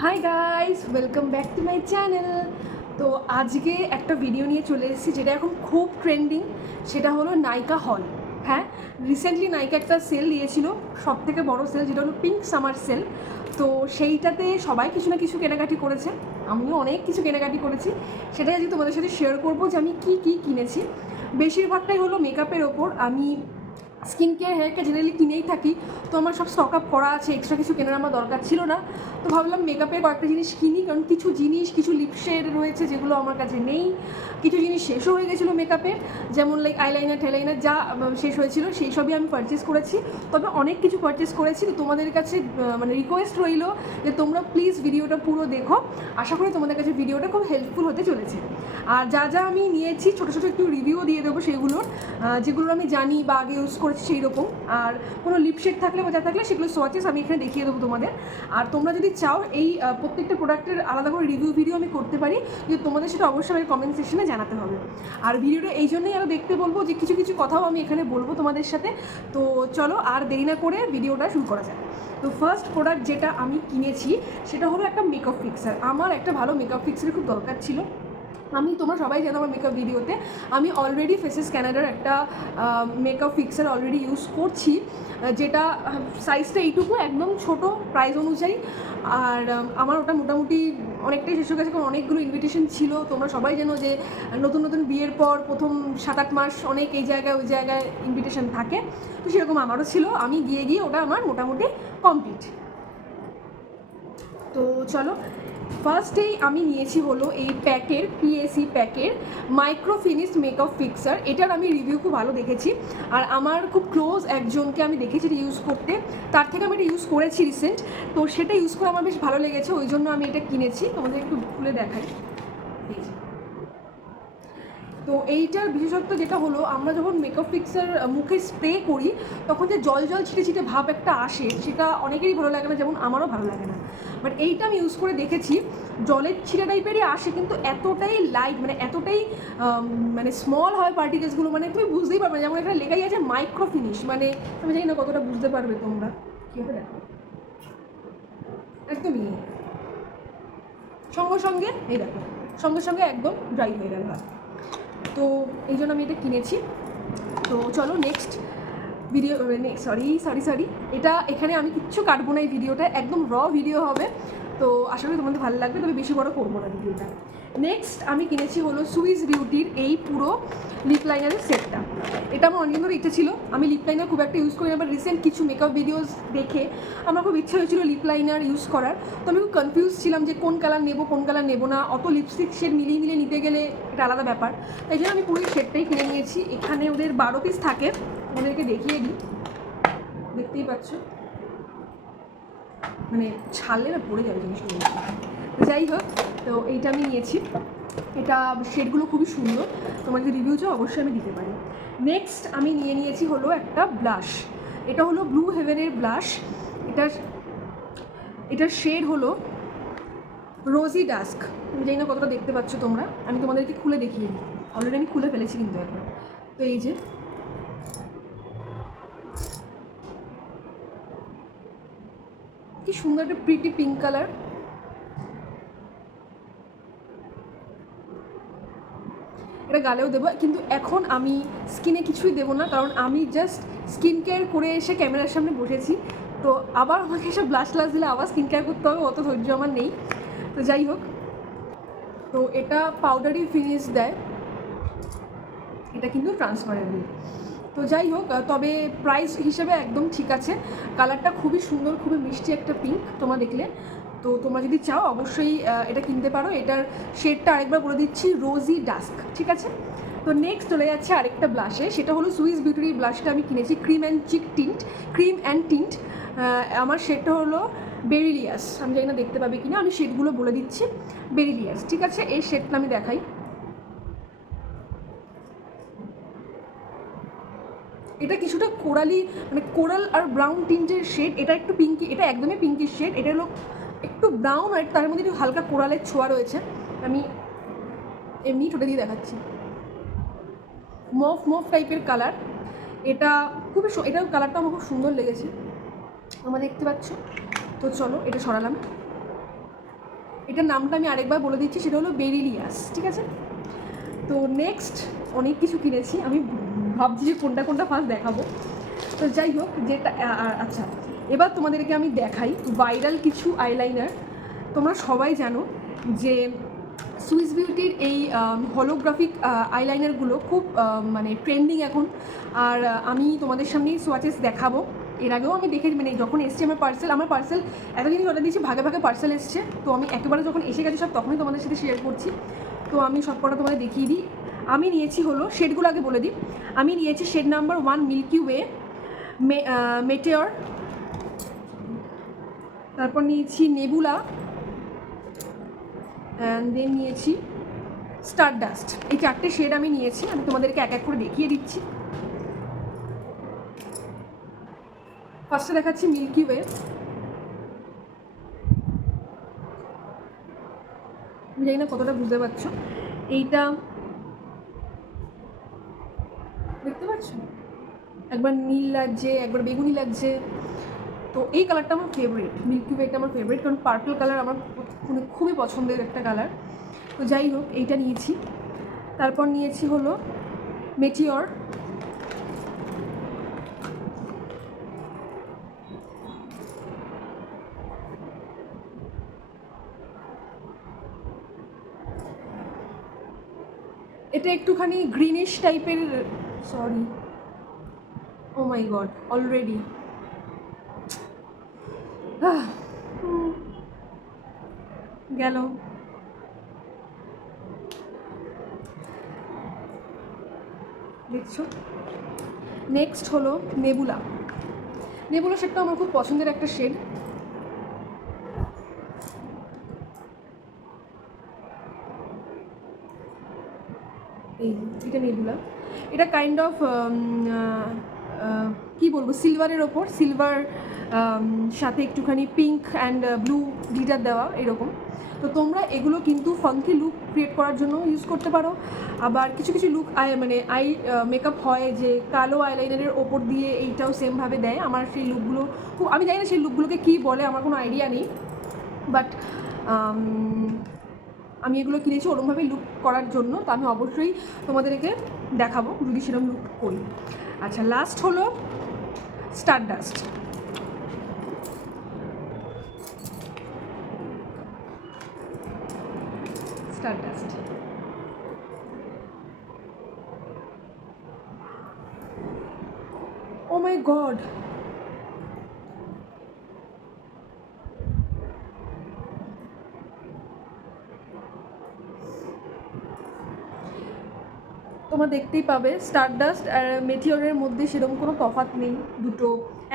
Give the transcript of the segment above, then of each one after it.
Hi guys, welcome back to my channel. তো আজকে একটা ভিডিও নিয়ে চলে এসেছি যেটা এখন খুব ট্রেন্ডিং, সেটা হলো নাইকা হল। হ্যাঁ, রিসেন্টলি নাইকা একটা সেল দিয়েছিল, সব থেকে বড়ো সেল, যেটা হলো পিঙ্ক সামার সেল। তো সেইটাতে সবাই কিছু না কিছু কেনাকাটি করেছে, আমিও অনেক কিছু কেনাকাটি করেছি। সেটাই আজকে তোমাদের সাথে শেয়ার করবো যে আমি কী কী কিনেছি। বেশিরভাগটাই হলো মেকআপের ওপর। আমি skin care hair care generally কিনেই থাকি, তো আমার সব স্টক আপ করা আছে, এক্সট্রা কিছু কেনার আমার দরকার ছিল না। তো ভাবলাম মেকআপের কয়েকটা জিনিস কিনি, কারণ কিছু জিনিস, কিছু লিপশেড রয়েছে যেগুলো আমার কাছে নেই, কিছু জিনিস শেষও হয়ে গেছিলো মেকআপের, যেমন লাইক আইলাইনার টেলাইনার যা শেষ হয়েছিল সেই সবই আমি পারচেস করেছি। তবে অনেক কিছু পারচেস করেছি। তো তোমাদের কাছে মানে রিকোয়েস্ট রইল যে তোমরা প্লিজ ভিডিওটা পুরো দেখো, আশা করি তোমাদের কাছে ভিডিওটা খুব হেল্পফুল হতে চলেছে। আর যা যা আমি নিয়েছি ছোটো ছোটো একটু রিভিউ দিয়ে দেবো সেগুলোর, যেগুলো আমি জানি বা আগে ইউজ করেছি সেই রকম। আর কোনো লিপশেড থাকলে বা যা থাকলে সেগুলো সোয়াচেস আমি এখানে দেখিয়ে দেবো তোমাদের। আর তোমরা যদি চাও এই প্রত্যেকটা প্রোডাক্টের আলাদা করে রিভিউ ভিডিও আমি করতে পারি, কিন্তু তোমাদের সেটা অবশ্যই আমি কমেন্ট সেকশনে জানাতে হবে। আর ভিডিওটা এই জন্যই আরও দেখতে বলবো যে কিছু কিছু কথাও আমি এখানে বলবো তোমাদের সাথে। তো চলো আর দেরি না করে ভিডিওটা শুরু করা যায়। তো ফার্স্ট প্রোডাক্ট যেটা আমি কিনেছি সেটা হলো একটা মেকআপ ফিক্সার। আমার একটা ভালো মেকআপ ফিক্সারের খুব দরকার ছিল। তোমরা সবাই জানো আমার মেকআপ ভিডিওতে আমি অলরেডি ফেসেস ক্যানাডার একটা মেকআপ ফিক্সার অলরেডি ইউজ করছি, যেটা সাইজটা এইটুকু, একদম ছোট প্রাইস অনুযায়ী। আর আমার ওটা মোটামুটি অনেকটাই শেষ হয়ে গেছে, কারণ অনেকগুলো ইনভিটেশন ছিল। তোমরা সবাই জানো যে নতুন নতুন বিয়ের পর প্রথম 7-8 মাস অনেক এই জায়গায় ওই জায়গায় ইনভিটেশন থাকে, তো সেরকম আমারও ছিল। আমি গিয়ে ওটা আমার মোটামুটি কমপ্লিট। তো চলো, ফার্স্টেই আমি নিয়েছি হলো এই প্যাকের, পিএসি প্যাকের মাইক্রো ফিনিশ মেকআপ ফিক্সার। এটার আমি রিভিউ খুব ভালো দেখেছি, আর আমার খুব ক্লোজ একজনকে আমি দেখেছি এটা ইউজ করতে, তার থেকে আমি এটা ইউজ করেছি রিসেন্ট। তো সেটা ইউজ করে আমার বেশ ভালো লেগেছে, ওই জন্য আমি এটা কিনেছি। তোমাদের একটু খুলে দেখাই। তো এইটার বিশেষত্ব যেটা হলো, আমরা যখন মেকআপ ফিক্সার মুখে স্প্রে করি তখন যে জল জল ছিটে ছিটে ভাব একটা আসে, সেটা অনেকেরই ভালো লাগে না, যেমন আমারও ভালো লাগে না। বাট এইটা আমি ইউজ করে দেখেছি, জলের ছিটে টাইপেরই আসে, কিন্তু এতটাই লাইট, মানে এতটাই মানে স্মল হয় পার্টিকেলসগুলো, মানে তুমি বুঝতেই পারবে না। যেমন একটা লেখাই আছে মাইক্রো ফিনিশ, মানে আমি জানি না কতটা বুঝতে পারবে তোমরা। কীভাবে দেখো, একদমই সঙ্গে সঙ্গে এই দেখো, সঙ্গে সঙ্গে একদম ড্রাই হয়ে গেল। তো এই জন্য আমি এটা কিনেছি। তো চলো নেক্সট ভিডিও, সরি, এটা এখানে আমি কিচ্ছু কাটবো না, এই ভিডিওটা একদম র ভিডিও হবে। তো আশা করি তোমাদের ভালো লাগবে, তবে বেশি বড় করবো না ভিডিওটা। নেক্সট আমি কিনেছি হলো সুইস বিউটির এই পুরো লিপ লাইনারের সেটটা। এটা আমার অনেক ধরে ইচ্ছে ছিল, আমি লিপ লাইনার খুব একটা ইউজ করি না, বাট রিসেন্ট কিছু মেকআপ ভিডিওস দেখে আমার খুব ইচ্ছা হয়েছিল লিপ লাইনার ইউজ করার। তো আমি খুব কনফিউজ ছিলাম যে কোন কালার নেবো কোন কালার নেবো না, অত লিপস্টিক শেড মিলিয়ে মিলিয়ে নিতে গেলে এটা আলাদা ব্যাপার। তাই জন্য আমি পুরো শেডটাই কিনে নিয়েছি। এখানে ওদের 12 পিস থাকে, ওদেরকে দেখিয়ে দিই, দেখতেই পাচ্ছ, মানে ছাড়লে না পড়ে যাবে জিনিসগুলো। যাই হোক, তো এইটা আমি নিয়েছি। এটা শেডগুলো খুবই সুন্দর, তোমার যদি রিভিউ চাও অবশ্যই আমি দিতে পারি। নেক্সট আমি নিয়েছি হলো একটা ব্লাশ। এটা হলো ব্লু হেভেনের ব্লাশ। এটার শেড হলো রোজি ডাস্ক। আমি জানি না কতটা দেখতে পাচ্ছ তোমরা, আমি তোমাদেরকে খুলে দেখিয়ে দিই। অলরেডি আমি খুলে ফেলেছি কিন্তু এখন। তো এই যে কি সুন্দর একটা প্রিটি পিঙ্ক কালার। এটা গালেও দেবো, কিন্তু এখন আমি স্কিনে কিছুই দেবো না, কারণ আমি জাস্ট স্কিন কেয়ার করে এসে ক্যামেরার সামনে বসেছি। তো আবার আমাকে এসে ব্লাশ ট্লাশ দিলে আবার স্কিন কেয়ার করতে হবে, অত ধৈর্য আমার নেই। তো যাই হোক, তো এটা পাউডারি ফিনিশ দেয়, এটা কিন্তু ট্রান্সপারেন্ট। তো যাই হোক, তবে প্রাইস হিসেবে একদম ঠিক আছে। কালারটা খুবই সুন্দর, খুবই মিষ্টি একটা পিঙ্ক তোমরা দেখলে। তো তোমরা যদি চাও অবশ্যই এটা কিনতে পারো। এটার শেডটা আরেকবার বলে দিচ্ছি, রোজি ডাস্ক, ঠিক আছে। তো নেক্সট চলে যাচ্ছে আরেকটা ব্লাশে, সেটা হলো সুইস বিউটির ব্লাশটা আমি কিনেছি, ক্রিম অ্যান্ড টিন্ট। আমার শেডটা হলো বেরিলিয়াস। আমি জানি না দেখতে পাবে কিনা, আমি শেডগুলো বলে দিচ্ছি। বেরিলিয়াস, ঠিক আছে। এই শেডটা আমি দেখাই। এটা কিছুটা কোরালি, মানে কোরাল আর ব্রাউন টিন্টের শেড। এটা একটু পিঙ্কি, এটা একদমই পিঙ্কিশ শেড। এটা হলো একটু ব্রাউন, আর তার মধ্যে একটু হালকা কোরালের ছোঁয়া রয়েছে। আমি এমনি ঠোঁটে দিয়ে দেখাচ্ছি, মফ টাইপের কালার। এটা খুবই এটাও কালারটা আমার খুব সুন্দর লেগেছে, তোমরা দেখতে পাচ্ছ। তো চলো এটা সরালাম। এটার নামটা আমি আরেকবার বলে দিচ্ছি, সেটা হলো বেরিলিয়াস, ঠিক আছে। তো নেক্সট অনেক কিছু কিনেছি, আমি ভাবছি যে কোনটা কোনটা ফার্স্ট দেখাবো। তো যাই হোক, যেটা আচ্ছা এবার তোমাদেরকে আমি দেখাই ভাইরাল কিছু আইলাইনার। তোমরা সবাই জানো যে সুইস বিউটির এই হলোগ্রাফিক আইলাইনারগুলো খুব মানে ট্রেন্ডিং এখন। আর আমি তোমাদের সামনেই সোয়াচেস দেখাবো। এর আগেও আমি দেখে মানে যখন এসছে আমার পার্সেল এত জিনিস অর্ডার দিয়েছি, ভাগে ভাগে পার্সেল এসছে। তো আমি একেবারে যখন এসে গেছে সব তখনই তোমাদের সাথে শেয়ার করছি। তো আমি সব কটা তোমাদের দেখিয়ে দিই। আমি নিয়েছি হলো শেডগুলো আগে বলে দিই। আমি নিয়েছি শেড নাম্বার 1 মিল্কি ওয়ে মেটেওর, তারপর নিয়েছি নেবুলা, অ্যান্ড দেন নিয়েছি স্টারডাস্ট। এই 4টে শেড আমি নিয়েছি, আমি তোমাদেরকে এক এক করে দেখিয়ে দিচ্ছি। ফার্স্টে দেখাচ্ছি মিল্কি ওয়ে। আমি জানি না কতটা বুঝতে পারছো, এইটা দেখতে পাচ্ছ, একবার নীল লাগছে একবার বেগুনি লাগছে। তো এই কালারটা আমার ফেভারিট, মিল্কি ওয়েটা আমার ফেভারিট, কারণ পার্পল কালার আমার মানে খুবই পছন্দের একটা কালার। তো যাই হোক, এইটা নিয়েছি। তারপর নিয়েছি হলো মেটিওর, এটা একটুখানি গ্রিনিশ টাইপের, সরি ও মাই গড অলরেডি গেল। দেখছো, নেক্সট হলো নেবুলা। নেবুলা শেডটা আমার খুব পছন্দের একটা শেড। এই এটা নেবুলা, এটা কাইন্ড অফ কী বলবো, সিলভারের ওপর সিলভার সাথে একটুখানি পিঙ্ক অ্যান্ড ব্লু গ্লিটার দেওয়া এরকম। তো তোমরা এগুলো কিন্তু ফাঙ্কি লুক ক্রিয়েট করার জন্য ইউজ করতে পারো। আবার কিছু কিছু লুক মানে আই মেকআপ হয় যে কালো আইলাইনারের ওপর দিয়ে এইটাও সেমভাবে দেয়। আমার সেই লুকগুলো আমি জানি না সেই লুকগুলোকে কী বলে, আমার কোনো আইডিয়া নেই, বাট আমি এগুলো কিনেছি ওরমভাবেই লুক করার জন্য। তো আমি অবশ্যই তোমাদেরকে দেখাবো যদি সেরকম লুক করি। আচ্ছা, লাস্ট হলো স্টারডাস্ট। স্টারডাস্ট ও মাই গড, তোমরা দেখতেই পাবে স্টারডাস্ট আর মেটিওরের মধ্যে সেরকম কোনো তফাৎ নেই, দুটো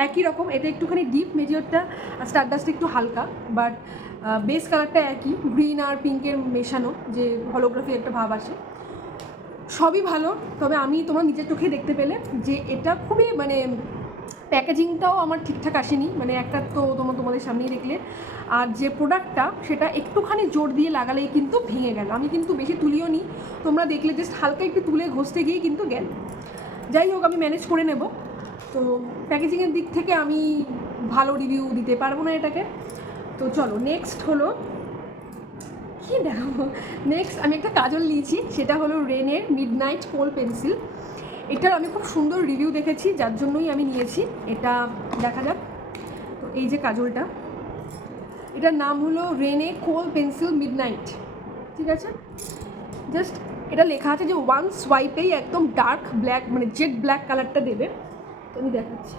একই রকম। এটা একটুখানি ডিপ মেটিওরটা, আর স্টারডাস্ট একটু হালকা, বাট বেস কালারটা একই, গ্রিন আর পিঙ্কের মেশানো যে হলোগ্রাফি একটা ভাব আসে। সবই ভালো, তবে আমি তোমার নিজের চোখে দেখতে পেলে যে এটা খুবই মানে প্যাকেজিংটাও আমার ঠিকঠাক আসেনি, মানে একটা তো তোমাদের সামনেই দেখলে। আর যে প্রোডাক্টটা সেটা একটুখানি জোর দিয়ে লাগালেই কিন্তু ভেঙে গেল। আমি কিন্তু বেশি তুলিও নি, তোমরা দেখলে জাস্ট হালকা একটু তুলে ঘষতে গিয়ে কিন্তু গেল। যাই হোক, আমি ম্যানেজ করে নেব। তো প্যাকেজিংয়ের দিক থেকে আমি ভালো রিভিউ দিতে পারবো না এটাকে। তো চলো নেক্সট হলো কী দেখো, নেক্সট আমি একটা কাজল নিয়েছি, সেটা হলো রেনের মিডনাইট কোল পেন্সিল। এটার আমি খুব সুন্দর রিভিউ দেখেছি, যার জন্যই আমি নিয়েছি। এটা দেখা যাক। তো এই যে কাজলটা, এটার নাম হলো রেনে কোল পেন্সিল মিডনাইট, ঠিক আছে। জাস্ট এটা লেখা আছে যে ওয়ান সোয়াইপেই একদম ডার্ক ব্ল্যাক মানে জেড ব্ল্যাক কালারটা দেবে। তো আমি দেখাচ্ছি,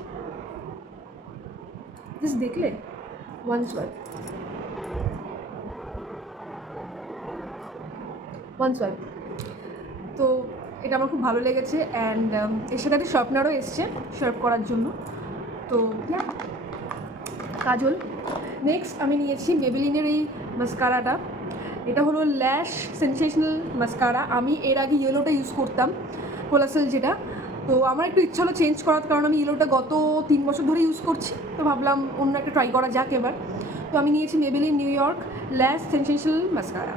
জাস্ট দেখলে ওয়ান সোয়াইপ, তো এটা আমার খুব ভালো লেগেছে। অ্যান্ড এর সাথে একটা শার্পনারও এসছে শার্প করার জন্য। তো কাজল। নেক্সট আমি নিয়েছি মেবেলিনের এই মাস্কারাটা। এটা হলো ল্যাশ সেন্সেশনাল মাস্কারা। আমি এর আগে ইয়েলোটা ইউজ করতাম, কোলাসেল যেটা। তো আমার একটু ইচ্ছা হলো চেঞ্জ করার, কারণ আমি ইয়েলোটা গত 3 বছর ধরে ইউজ করছি। তো ভাবলাম অন্য একটা ট্রাই করা যাক এবার। তো আমি নিয়েছি মেবেলিন নিউ ইয়র্ক ল্যাশ সেন্সেশনাল মাস্কারা।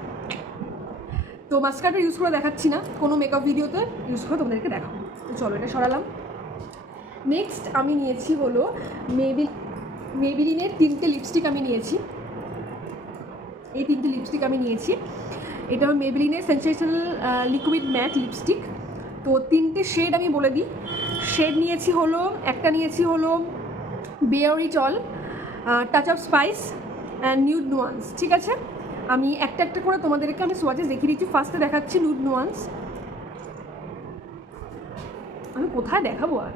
তো মাস্কারাটা ইউজ করে দেখাচ্ছি না, কোনো মেকআপ ভিডিওতে ইউজ করে তোমাদেরকে দেখাবো। তো চলো এটা সরালাম। নেক্সট আমি নিয়েছি হলো মেবেলিনের 3টে লিপস্টিক আমি নিয়েছি। এই 3টে লিপস্টিক আমি নিয়েছি। এটা মেবেলিনের সেনসেশনাল লিকুইড ম্যাট লিপস্টিক। তো 3টে শেড আমি বলে দিই। শেড নিয়েছি হলো, একটা নিয়েছি হলো বেয়ারিটল, touch of spice and nude nuance. ঠিক আছে, আমি একটা একটা করে তোমাদেরকে আমি সোয়াচেস দেখিয়ে দিচ্ছি। ফার্স্টে দেখাচ্ছি নিউড নুয়ান্স। আমি কোথায় দেখাবো আর,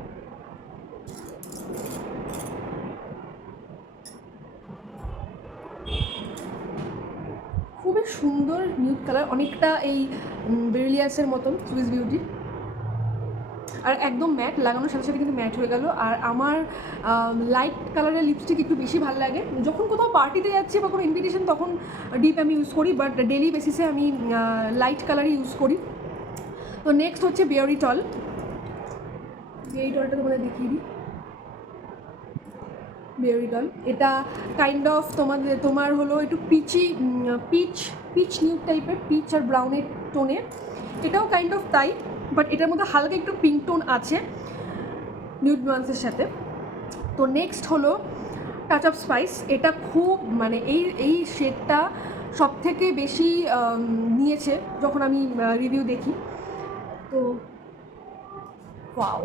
খুবই সুন্দর নিউড কালার, অনেকটা এই বেরিলিয়াসের মতন সুইস বিউটি, আর একদম ম্যাট, লাগানোর সাথে সাথে কিন্তু ম্যাট হয়ে গেল। আর আমার লাইট কালারের লিপস্টিক একটু বেশি ভালো লাগে। যখন কোথাও পার্টিতে যাচ্ছি বা কোনো ইনভিটেশন তখন ডিপ আমি ইউজ করি, বাট ডেলি বেসিসে আমি লাইট কালারই ইউজ করি। তো নেক্সট হচ্ছে বেয়ারিটল। বেয়ারিটলটা তোমাদের দেখিয়ে দিই। বেয়ারিটল এটা কাইন্ড অফ তোমার হলো একটু পিচ নিউড টাইপের, পিচ আর ব্রাউনের টোনে। এটাও কাইন্ড অফ তাই, বাট এটার মধ্যে হালকা একটু পিঙ্ক টোন আছে নিউড নুয়ান্সের সাথে। তো নেক্সট হলো টাচ অফ স্পাইস। এটা খুব মানে এই শেডটা সব থেকে বেশি নিয়েছে যখন আমি রিভিউ দেখি। তো ওয়াও,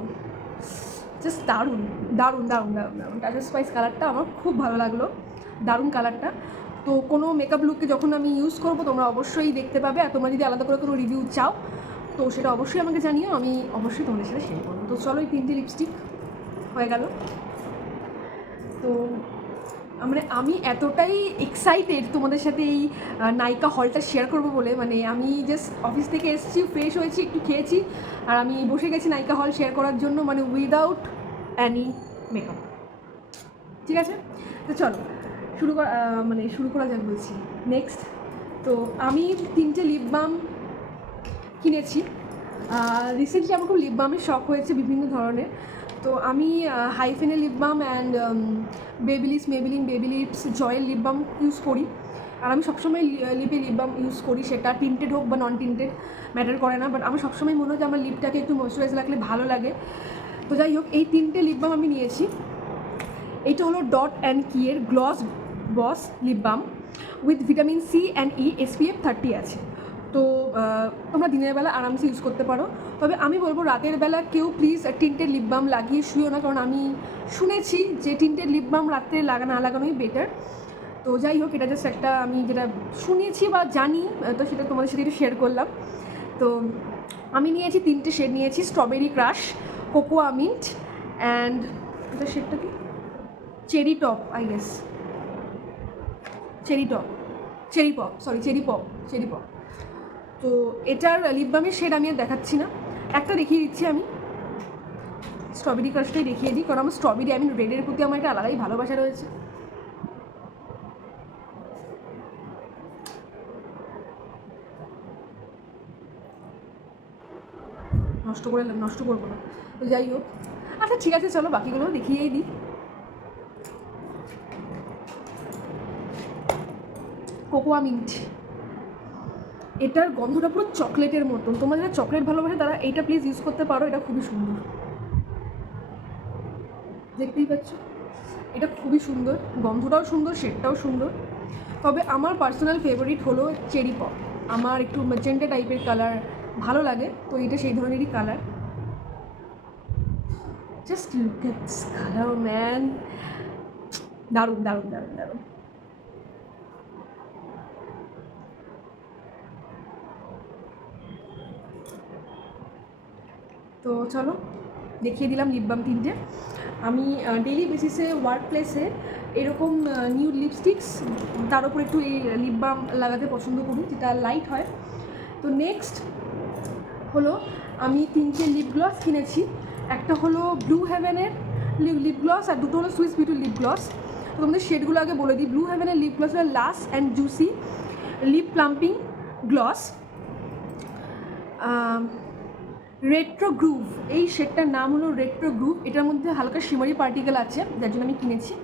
জাস্ট দারুণ দারুণ দারুণ দারুণ দারুণ। টাচ অফ স্পাইস কালারটা আমার খুব ভালো লাগলো, দারুণ কালারটা। তো কোনো মেকআপ লুককে যখন আমি ইউজ করবো তোমরা অবশ্যই দেখতে পাবে। আর তোমরা যদি আলাদা করে কোনো রিভিউ চাও তো সেটা অবশ্যই আমাকে জানিও, আমি অবশ্যই তোমাদের সাথে শেয়ার করবো। তো চলো, এই 3টে লিপস্টিক হয়ে গেল। তো মানে আমি এতটাই এক্সাইটেড তোমাদের সাথে এই নায়িকা হলটা শেয়ার করবো বলে, মানে আমি জাস্ট অফিস থেকে এসেছি, ফ্রেশ হয়েছি, একটু খেয়েছি, আর আমি বসে গেছি নায়িকা হল শেয়ার করার জন্য, মানে উইদাউট অ্যানি মেকআপ। ঠিক আছে, তো চলো শুরু করা যাক বলছি। নেক্সট, তো আমি 3টে লিপ বাম কিনেছি। রিসেন্টলি আমার খুব লিপ বামের শখ হয়েছে বিভিন্ন ধরনের। তো আমি হাইফেনের lip balm and Maybelline baby lips জয়ের লিপ বাম ইউজ করি। আর আমি সবসময় লিপে লিপ বাম ইউজ করি, সেটা টিন্টেড হোক বা নন টিন্টেড ম্যাটার করে না, বাট আমার সবসময় মনে হয় যে আমার লিপটাকে একটু ময়েশ্চারাইজ রাখলে ভালো লাগে। তো যাই হোক, এই 3টে লিপ বাম আমি নিয়েছি। এইটা হলো ডট অ্যান্ড কিয়ের gloss boss lip balm with vitamin C and E, SPF 30 আছে। তো তোমরা দিনের বেলা আরামসে ইউজ করতে পারো। তবে আমি বলবো রাতের বেলা কেউ প্লিজ টিন্টেড লিপ বাম লাগিয়ে শুয়েও না, কারণ আমি শুনেছি যে টিন্টেড লিপ বাম রাত্রে না লাগানোই বেটার। তো যাই হোক, এটা জাস্ট একটা আমি যেটা শুনেছি বা জানি, তো সেটা তোমাদের সাথে একটু শেয়ার করলাম। তো আমি নিয়েছি 3টে শেড নিয়েছি, strawberry crush, cocoa mint and এটা শেডটা কি, cherry top, I guess cherry pop. তো এটার লিপ বামের শেড আমি আর দেখাচ্ছি না, একটা দেখিয়ে দিচ্ছি আমি। স্ট্রবেরি ক্রাশটাই দেখিয়ে দিই, কারণ আমার স্ট্রবেরি রেডের প্রতি আমার একটা আলাদাই ভালোবাসা রয়েছে। নষ্ট করবো না। তো যাই হোক, আচ্ছা ঠিক আছে, চলো বাকিগুলো দেখিয়েই দিই। কোকোয়া মিন্ট, এটার গন্ধটা পুরো চকলেটের মতন। তোমরা যারা চকলেট ভালোবাসে তারা এইটা প্লিজ ইউজ করতে পারো, এটা খুবই সুন্দর, দেখতেই পাচ্ছ, এটা খুবই সুন্দর, গন্ধটাও সুন্দর, শেডটাও সুন্দর। তবে আমার পার্সোনাল ফেভারিট হলো চেরি পপ। আমার একটু ম্যাজেন্টা টাইপের কালার ভালো লাগে, তো এটা সেই ধরনেরই colour. Just look at this colour man, দারুণ দারুণ দারুণ দারুণ। তো চলো দেখিয়ে দিলাম লিপ বাম 3টে। আমি ডেইলি বেসিসে ওয়ার্ক প্লেসে এরকম নিউড লিপস্টিক্স, তার উপর একটু এই লিপ বাম লাগাতে পছন্দ করি, যেটা লাইট হয়। তো নেক্সট হলো আমি 3টে লিপ গ্লস কিনেছি। একটা হলো ব্লু হেভেনের লিপ গ্লস, আর দুটো হলো সুইস বিউটির লিপ গ্লস। তো তোমাদের শেডগুলো আগে বলে দিই। ব্লু হেভেনের লিপ গ্লস হলো lush and juicy lip plumping gloss. Retro groove, এই শেডটার নাম হলো রেট্রো গ্রুভ। এটার মধ্যে হালকা শিমারি পার্টিকেল আছে, যার জন্য আমি কিনেছি।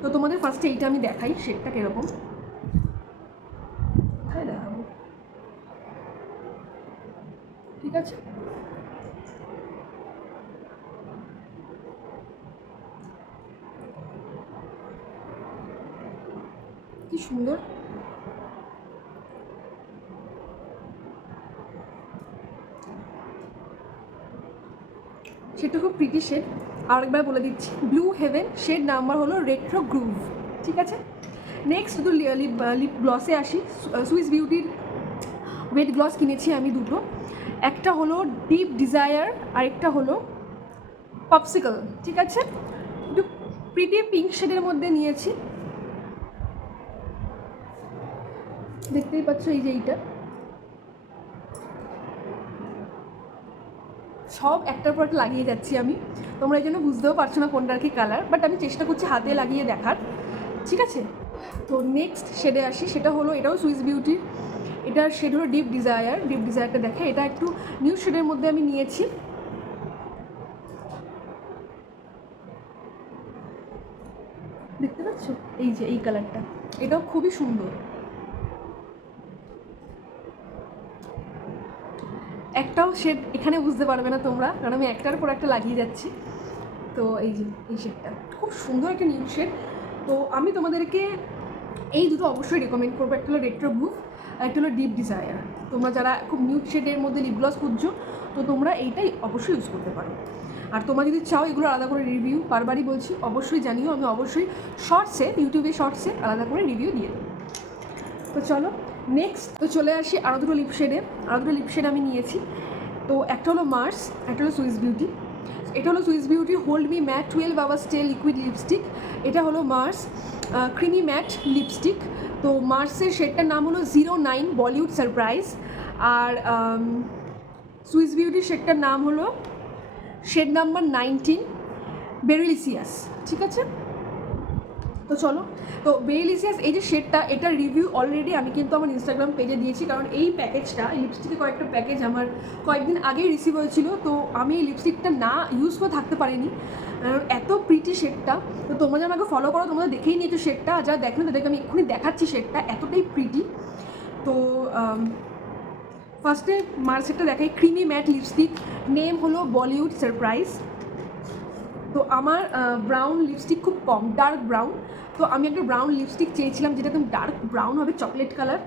তো তোমাদের ফার্স্টে এইটা আমি দেখাই শেডটা কীরকম। হ্যাঁ দেখাবো, ঠিক আছে। কি সুন্দর, শেডটা খুব প্রিটি শেড। আরেকবার বলে দিচ্ছি, ব্লু হেভেন, শেড নাম্বার হলো রেট্রো গ্রুভ। ঠিক আছে, নেক্সট শুধু লিপ গ্লসে আসি। সুইস বিউটির ওয়েট গ্লস কিনেছি আমি দুটো, একটা হলো ডিপ ডিজায়ার আর একটা হলো পপসিকল। ঠিক আছে, একটু প্রিটি পিঙ্ক শেডের মধ্যে নিয়েছি, দেখতেই পাচ্ছ এই যে এইটা। সব একটার পর একটা লাগিয়ে যাচ্ছি আমি, তোমরা এই জন্য বুঝতেও পারছো না কোনটার কি কালার, বাট আমি চেষ্টা করছি হাতে লাগিয়ে দেখার। ঠিক আছে, তো নেক্সট শেডে আসি, সেটা হলো এটাও সুইস বিউটির, এটার শেড হলো ডিপ ডিজায়ার। ডিপ ডিজায়ারটা দেখে এটা একটু নিউ শেডের মধ্যে আমি নিয়েছি। দেখতে পাচ্ছ এই যে এই কালারটা, এটাও খুবই সুন্দর। একটাও শেড এখানে বুঝতে পারবে না তোমরা, কারণ আমি একটার পর একটা লাগিয়ে যাচ্ছি। তো এই যে এই শেডটা খুব সুন্দর একটা নিউ শেড। তো আমি তোমাদেরকে এই দুটো অবশ্যই রেকমেন্ড করবো, একটা হলো রেট্রো গ্রুভ আর একটা হলো ডিপ ডিজায়ার। তোমরা যারা খুব নিউড শেডের মধ্যে লিপ গ্লস খুঁজছো, তো তোমরা এইটাই অবশ্যই ইউজ করতে পারো। আর তোমরা যদি চাও এগুলো আলাদা করে রিভিউ, বারবারই বলছি, অবশ্যই জানিও, আমি অবশ্যই শর্টসে, ইউটিউবে শর্টসে আলাদা করে রিভিউ দিয়ে দেবো। তো চলো নেক্সট তো চলে আসি আরও দুটো লিপ শেডে। আরও দুটো লিপ শেড আমি নিয়েছি, তো একটা হলো মার্স, একটা হলো সুইস বিউটি। এটা হলো Swiss beauty hold me matte 12 hour stay liquid lipstick. এটা হলো মার্স ক্রিমি ম্যাট লিপস্টিক। তো মার্সের শেডটার নাম হলো 09 বলিউড সারপ্রাইজ, আর সুইস বিউটির শেডটার নাম হলো শেড নাম্বার 19 বেরিলিসিয়াস। ঠিক আছে, তো চলো, তো বেরিলিসিয়াস এই যে শেডটা, এটার রিভিউ অলরেডি আমি কিন্তু আমার ইনস্টাগ্রাম পেজে দিয়েছি, কারণ এই প্যাকেজটা, লিপস্টিকের কয়েকটা প্যাকেজ আমার কয়েকদিন আগেই রিসিভ হয়েছিল। তো আমি এই লিপস্টিকটা না ইউজ করে থাকতে পারিনি, এত প্রিটি শেডটা। তো তোমরা যে আমাকে ফলো করো, তোমরা দেখেই নিয়েছো শেডটা, যারা দেখো তাদেরকে আমি এক্ষুনি দেখাচ্ছি শেডটা, এতটাই প্রিটি। তো ফার্স্টে মার্সেটটা দেখাই, ক্রিমি ম্যাট লিপস্টিক, নেম হলো বলিউড সারপ্রাইজ। তো আমার ব্রাউন লিপস্টিক খুব কম, ডার্ক ব্রাউন। তো আমি একটা ব্রাউন লিপস্টিক চেয়েছিলাম যেটা একদম ডার্ক ব্রাউন হবে, চকলেট কালার।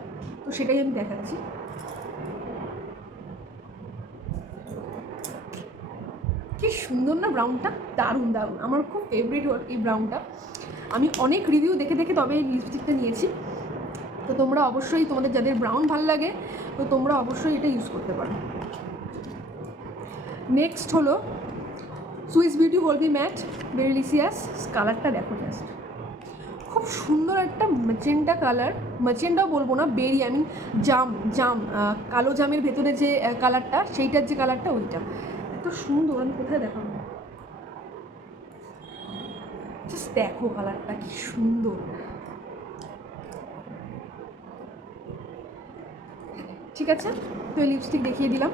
তো সেটাই আমি দেখাচ্ছি। কি সুন্দর না ব্রাউনটা, দারুণ দারুণ, আমার খুব ফেভারিট এই ব্রাউনটা। আমি অনেক রিভিউ দেখে দেখে তবে এই লিপস্টিকটা নিয়েছি। তো তোমরা অবশ্যই, তোমাদের যাদের ব্রাউন ভালো লাগে, তো তোমরা অবশ্যই এটা ইউজ করতে পারো। নেক্সট হলো Swiss beauty hold me matte berrylicious. কালারটা দেখো জাস্ট, খুব সুন্দর একটা ম্যাজেন্টা কালার। ম্যাজেন্টাও বলবো না, বেরি, আই মিন জাম, কালো জামের ভেতরে যে কালারটা, সেইটার যে কালারটা, ওইটা এত সুন্দর। আমি কোথায় দেখাবো, জাস্ট দেখো কালারটা কি সুন্দর। ঠিক আছে, তো এই লিপস্টিক দেখিয়ে দিলাম।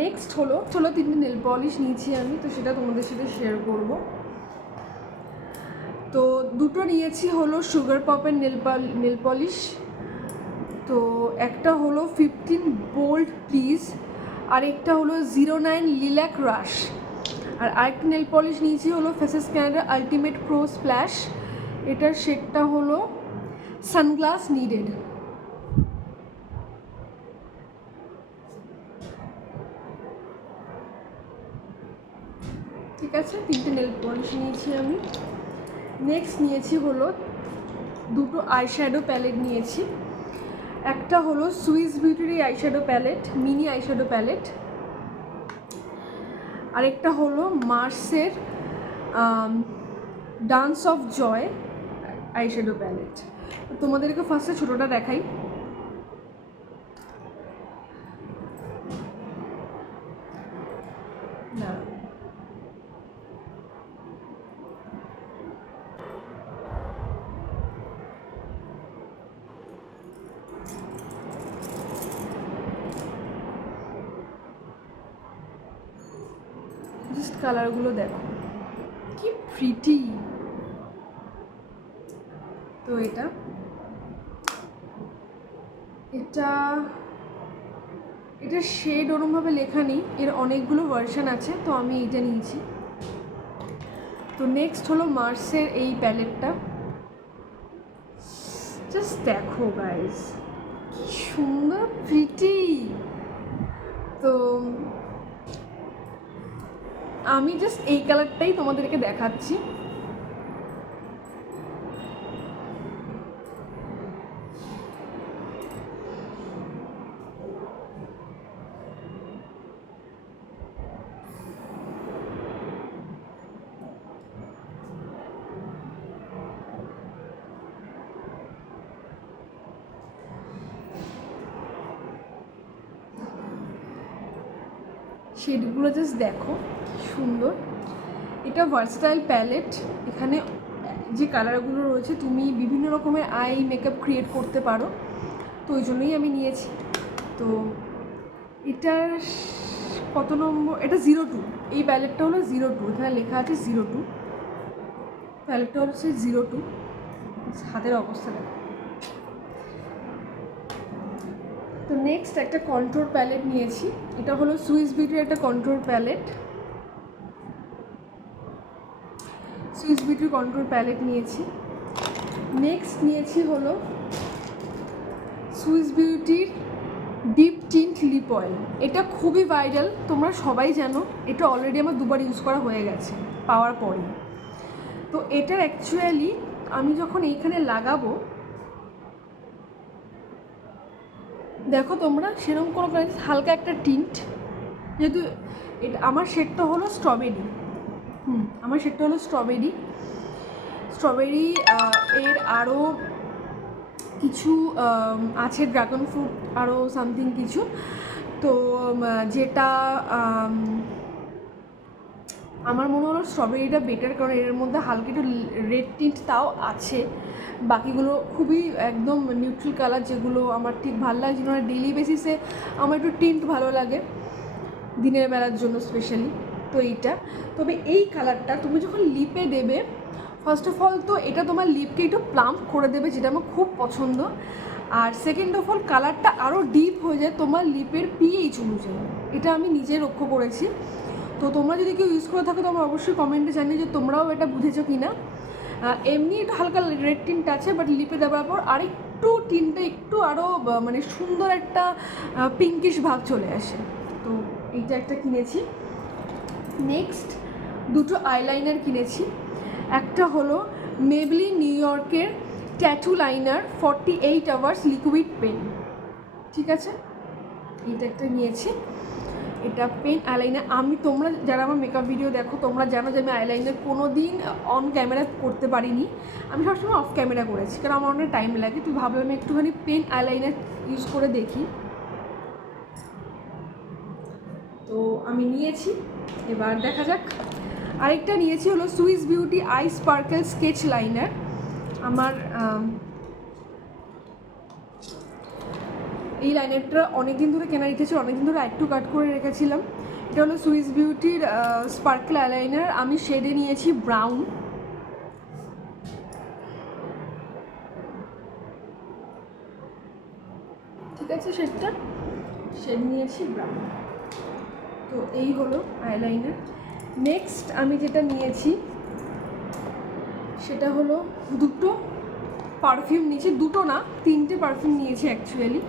নেক্সট হলো তিনটে নেল পলিশ নিয়েছি আমি, তো সেটা তোমাদের সাথে শেয়ার করব। তো দুটো নিয়েছি হলো সুগার পপের নেল পলিশ। তো একটা হলো 15 বোল্ড প্লিজ, আর একটা হলো 09 লিল্যাক রাশ। আর আরেকটা নেল পলিশ নিয়েছি হলো faces Canada ultimate pro splash. এটার শেডটা হলো সানগ্লাস নিডেড। ঠিক আছে, তিনটে নেল পলিশ নিয়েছি আমি। নেক্সট নিয়েছি হলো দুটো আইশ্যাডো প্যালেট নিয়েছি। একটা হলো সুইস বিউটির এই eyeshadow palette, mini eyeshadow palette. আরেকটা হলো মার্সের dance of joy eyeshadow palette. তোমাদেরকে ফার্স্টে ছোটোটা দেখাই। না, জাস্ট কালারগুলো দেখো কি প্রিটি। তো এটা শেড ওরমভাবে লেখা নেই, এর অনেকগুলো ভার্সন আছে, তো আমি এইটা নিয়েছি। তো নেক্সট হলো মার্সের এই প্যালেটটা, জাস্ট দেখো গাইস কি সুন্দর প্রিটি। তো আমি জাস্ট এই কালারটাই তোমাদেরকে দেখাচ্ছি। শেডগুলো জাস্ট দেখো সুন্দর। এটা ভার্সেটাইল প্যালেট। এখানে যে কালারগুলো রয়েছে তুমি বিভিন্ন রকমের আই মেকআপ ক্রিয়েট করতে পারো, তো ওই জন্যই আমি নিয়েছি। তো এটার কত নম্বর? এটা 02। এই প্যালেটটা হলো 02, এখানে লেখা আছে 02। প্যালেটটা হচ্ছে 02। হাতের অবস্থা দেখো। তো নেক্সট একটা কন্ট্রোর প্যালেট নিয়েছি। এটা হলো সুইস বিউটির একটা কন্ট্রোর প্যালেট। সুইস বিউটির কন্ট্রোর প্যালেট নিয়েছি। নেক্সট নিয়েছি হলো সুইস বিউটির ডিপ টিন্ট লিপ অয়েল। এটা খুবই ভাইরাল, তোমরা সবাই জানো। এটা অলরেডি আমার দুবার ইউজ করা হয়ে গেছে পাওয়ার পরে। তো এটার অ্যাকচুয়ালি আমি যখন এইখানে লাগাবো, দেখো তোমরা সেরকম কোনো কাজ, হালকা একটা টিন্ট। যেহেতু এটা আমার শেডটা হলো স্ট্রবেরি, আমার শেডটা হলো স্ট্রবেরি। এর আরও কিছু আছে, ড্রাগন ফ্রুট, আরও সামথিং কিছু। তো যেটা আমার মনে হলো স্ট্রবেরিটা বেটার, কারণ এর মধ্যে হালকা একটু রেড টিন্ট তাও আছে। বাকিগুলো খুবই একদম নিউট্রাল কালার, যেগুলো আমার ঠিক ভালো লাগে, যেগুলো ডেইলি বেসিসে আমার একটু টিন্ট ভালো লাগে দিনের বেলার জন্য স্পেশালি। তো এইটা, তবে এই কালারটা তুমি যখন লিপে দেবে, ফার্স্ট অফ অল তো এটা তোমার লিপকে একটু প্লাম্প করে দেবে, যেটা আমার খুব পছন্দ। আর সেকেন্ড অফ অল কালারটা আরও ডিপ হয়ে যায় তোমার লিপের পিএইচ অনুযায়ী। এটা আমি নিজে লক্ষ্য করেছি। তো তোমরা যদি কেউ ইউজ করে থাকো, তোমরা অবশ্যই কমেন্টে জানিয়ে যে তোমরাও এটা বুঝেছো কি না। এমনি একটু হালকা রেড টিন্ট আছে, বাট লিপে দেওয়ার পর আরেকটু টিনটা একটু আরও মানে সুন্দর একটা পিঙ্কিশ ভাব চলে আসে। তো এইটা একটা কিনেছি। নেক্সট দুটো আইলাইনার কিনেছি। একটা হলো মেবলিন নিউ ইয়র্কের tattoo liner 48 hours liquid pen, ঠিক আছে। এইটা একটা নিয়েছি। এটা পেন আইলাইনার। তোমরা যারা আমার মেকআপ ভিডিও দেখো, তোমরা জানো যে আমি আইলাইনার কোনো দিন অন ক্যামেরা করতে পারিনি, আমি সবসময় অফ ক্যামেরা করেছি, কারণ আমার অনেক টাইম লাগে। তো ভাবলাম একটুখানি পেন আইলাইনার ইউজ করে দেখি। তো আমি নিয়েছি, এবার দেখা যাক। আরেকটা নিয়েছি হলো Swiss beauty I sparkle sketch liner. আমার এই লাইনারটা অনেকদিন ধরে কেনা রেখেছি, অনেকদিন ধরে একটু কাট করে রেখেছিলাম। এটা হলো সুইস বিউটির স্পার্কেল আইলাইনার। আমি শেডে নিয়েছি ব্রাউন। ঠিক আছে, শেড নিয়েছি ব্রাউন। তো এই হলো আইলাইনার। নেক্সট আমি যেটা নিয়েছি সেটা হলো দুটো পারফিউম নিয়েছি। দুটো না, 3টে পারফিউম নিয়েছি অ্যাকচুয়ালি।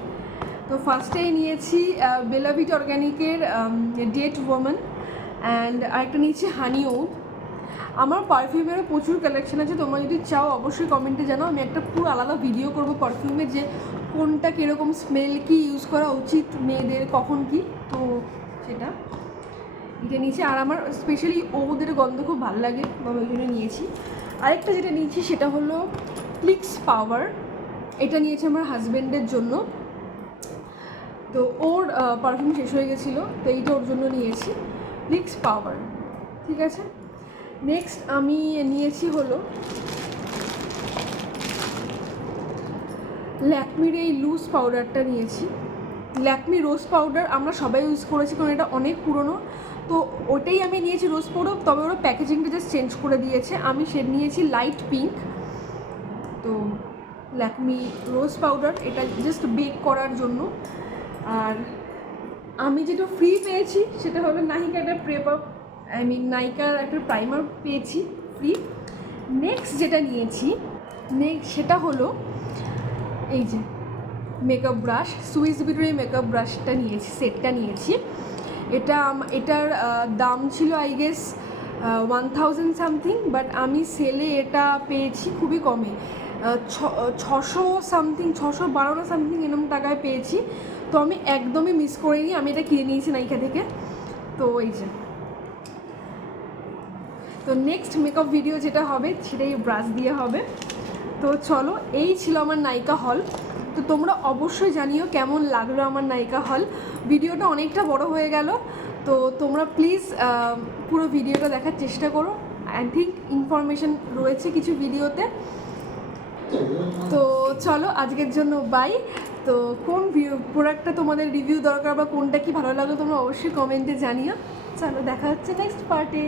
তো ফার্স্টেই নিয়েছি বেলা ভিটা অর্গ্যানিকের ডেট ওয়ামেন, অ্যান্ড আরেকটা নিয়েছি হানি ওড। আমার পারফিউমেরও প্রচুর কালেকশন আছে, তোমরা যদি চাও অবশ্যই কমেন্টে জানাও। আমি একটা পুরো আলাদা ভিডিও করবো পারফিউমের, যে কোনটা কীরকম স্মেল, কি ইউজ করা উচিত মেয়েদের, কখন কি। তো সেটা এটা নিয়েছি। আর আমার স্পেশালি ওদের গন্ধ খুব ভালো লাগে, আমি ওই জন্য নিয়েছি। আরেকটা যেটা নিয়েছি সেটা হলো প্লিক্স পাওয়ার। এটা নিয়েছি আমার হাজব্যান্ডের জন্য। তো ওর পারফিউম শেষ হয়ে গেছিলো, তো এইটা ওর জন্য নিয়েছি, প্লিক্স পাওয়ার, ঠিক আছে। নেক্সট আমি নিয়েছি হলো ল্যাকমির এই লুজ পাউডারটা নিয়েছি। ল্যাকমি রোজ পাউডার আমরা সবাই ইউজ করেছি, কারণ এটা অনেক পুরনো। তো ওটাই আমি নিয়েছি রোজ পাউডার, তবে ওরা প্যাকেজিংটা জাস্ট চেঞ্জ করে দিয়েছে। আমি শেড নিয়েছি লাইট পিঙ্ক। তো ল্যাকমি রোজ পাউডার, এটা জাস্ট বেক করার জন্য। আর আমি যেটা ফ্রি পেয়েছি সেটা হলো নাইকার একটা নাইকার একটা প্রাইমার পেয়েছি ফ্রি। নেক্সট যেটা নিয়েছি সেটা হলো এই যে মেকআপ ব্রাশ, সুইস বিউটির মেকআপ ব্রাশটা নিয়েছি, সেটটা নিয়েছি। এটার দাম ছিল আই গেস 1000 সামথিং, বাট আমি সেলে এটা পেয়েছি খুবই কমে, 600 সামথিং, 612 না সামথিং এরকম টাকায় পেয়েছি। তো আমি একদমই মিস করিনি, আমি এটা কিনে নিয়েছি নাইকা থেকে। তো এই যে, তো নেক্সট মেকআপ ভিডিও যেটা হবে সেটাই ব্রাশ দিয়ে হবে। তো চলো, এই ছিল আমার নায়িকা হল। তো তোমরা অবশ্যই জানিও কেমন লাগলো আমার নায়িকা হল। ভিডিওটা অনেকটা বড় হয়ে গেল, তো তোমরা প্লিজ পুরো ভিডিওটা দেখার চেষ্টা করো। আই থিঙ্ক ইনফরমেশন রয়েছে কিছু ভিডিওতে। তো চলো, আজকের জন্য বাই। তো কোন প্রোডাক্টটা তোমাদের রিভিউ দরকার বা কোনটা কি ভালো লাগলো তোমরা অবশ্যই কমেন্টে জানিও। চলো, দেখা হচ্ছে নেক্সট পার্টে।